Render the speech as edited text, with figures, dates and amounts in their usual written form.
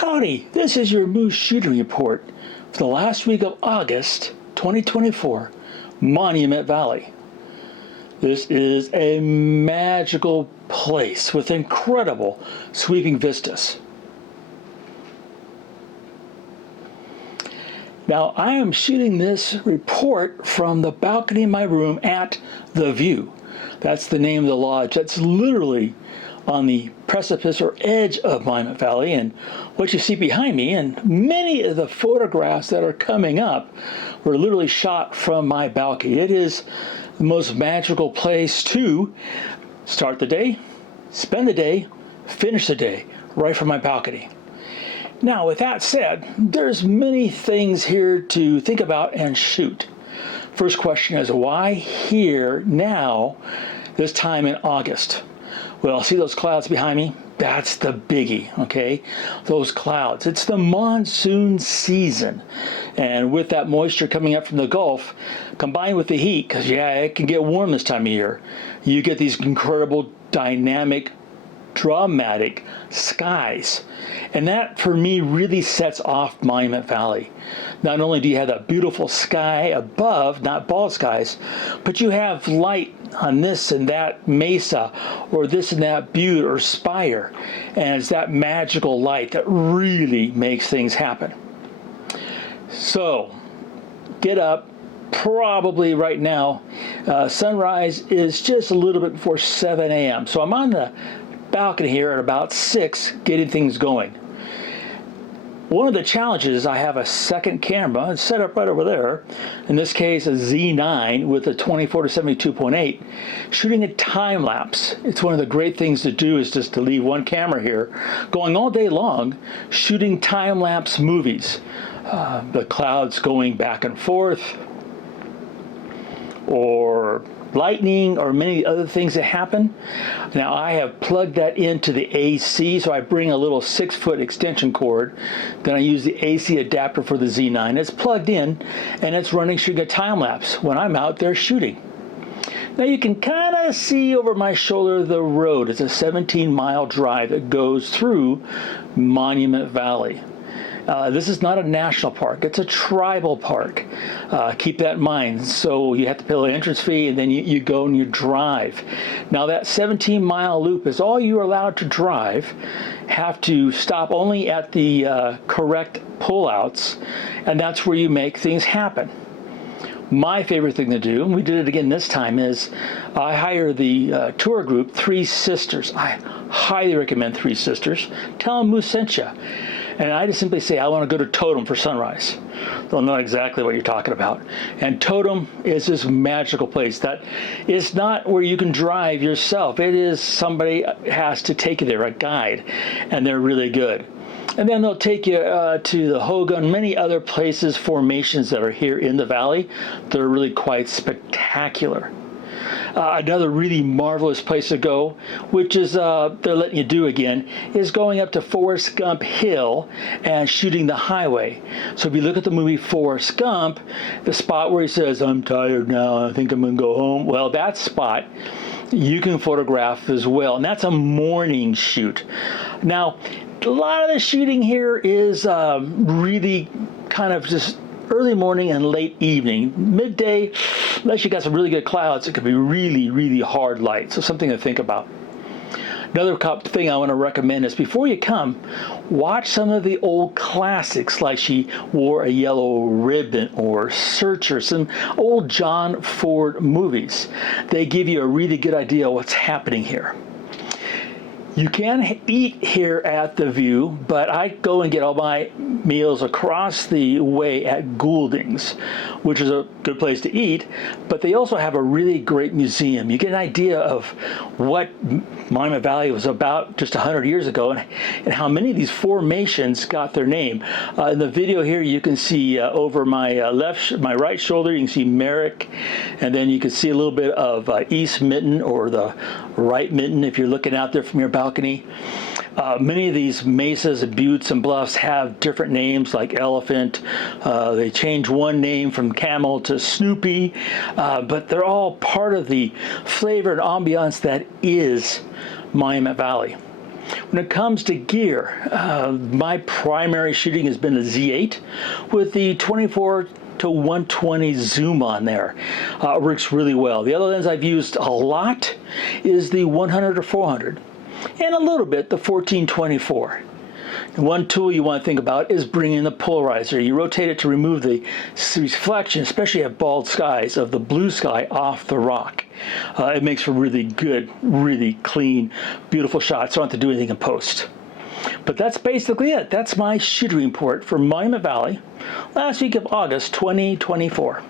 Howdy, this is your moose shooting report for the last week of August 2024, Monument Valley. This is a magical place with incredible sweeping vistas. Now, I am shooting this report from the balcony in my room at The View. That's the name of the lodge. That's literally on the precipice or edge of Monument Valley, and what you see behind me and many of the photographs that are coming up were literally shot from my balcony. It is the most magical place to start the day, spend the day, finish the day right from my balcony. Now, with that said, there's many things here to think about and shoot. First question is, why here now, this time in August? Well, see those clouds behind me? That's the biggie, okay? Those clouds. It's the monsoon season. And with that moisture coming up from the Gulf, combined with the heat, because yeah, it can get warm this time of year, you get these incredible, dynamic, dramatic skies. And that, for me, really sets off Monument Valley. Not only do you have that beautiful sky above, not bald skies, but you have light on this and that mesa, or this and that butte or spire. And it's that magical light that really makes things happen. So, get up. Probably right now, sunrise is just a little bit before 7 a.m. So I'm on the balcony here at about 6, getting things going. One of the challenges, I have a second camera set up right over there, in this case a Z9 with a 24-72.8, shooting a time-lapse. It's one of the great things to do is just to leave one camera here, going all day long, shooting time-lapse movies. The clouds going back and forth, or lightning, or many other things that happen. Now, I have plugged that into the AC, so I bring a little 6-foot extension cord. Then I use the AC adapter for the Z9. It's plugged in, and it's running shooting a time-lapse when I'm out there shooting. Now, you can kind of see over my shoulder the road. It's a 17-mile drive that goes through Monument Valley. This is not a national park. It's a tribal park. Keep that in mind. So you have to pay an entrance fee, and then you go and you drive. Now, that 17-mile loop is all you're allowed to drive. Have to stop only at the correct pullouts, and that's where you make things happen. My favorite thing to do, and we did it again this time, is I hire the tour group, Three Sisters. I highly recommend Three Sisters. Tell them Moose sent you. And I just simply say, I want to go to Totem for sunrise. They'll know exactly what you're talking about. And Totem is this magical place that is not where you can drive yourself. It is somebody has to take you there, a guide, and they're really good. And then they'll take you to the Hogan, many other places, formations that are here in the valley. They're really quite spectacular. Another really marvelous place to go, which is they're letting you do again, is going up to Forrest Gump Hill and shooting the highway. So if you look at the movie Forrest Gump, the spot where he says, "I'm tired now, I think I'm going to go home," well, that spot you can photograph as well, and that's a morning shoot. Now, a lot of the shooting here is really kind of just early morning and late evening. Midday, unless you got some really good clouds, it could be really, really hard light. So something to think about. Another thing I want to recommend is before you come, watch some of the old classics like She Wore a Yellow Ribbon or Searcher, some old John Ford movies. They give you a really good idea of what's happening here. You can eat here at The View, but I go and get all my meals across the way at Goulding's, which is a good place to eat, but they also have a really great museum. You get an idea of what Monument Valley was about just 100 years ago and how many of these formations got their name. In the video here, you can see over my my right shoulder, you can see Merrick, and then you can see a little bit of East Mitten, or the right mitten if you're looking out there from your balcony. Many of these mesas and buttes and bluffs have different names like Elephant. They change one name from Camel to Snoopy, but they're all part of the flavor and ambiance that is Monument Valley. When it comes to gear, my primary shooting has been the Z8 with the 24 to 120 zoom on there. It works really well. The other lens I've used a lot is the 100 or 400, and a little bit the 14-24. One tool you want to think about is bringing the polarizer. You rotate it to remove the reflection, especially at bald skies, of the blue sky off the rock. It makes for really good, really clean, beautiful shots. So I don't have to do anything in post. But that's basically it. That's my shooting report for Monument Valley last week of August 2024.